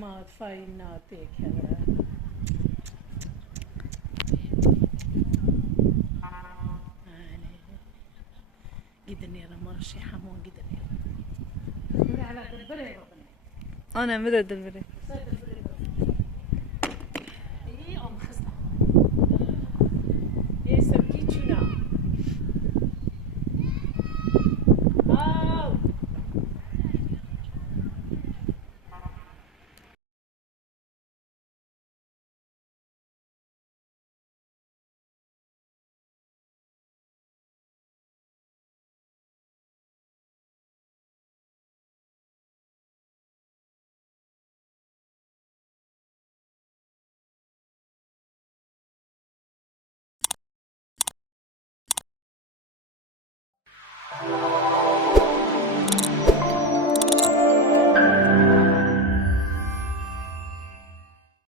ما فايناتي كذا. قدني أنا مرشي حمون قدني. أنا مدد البري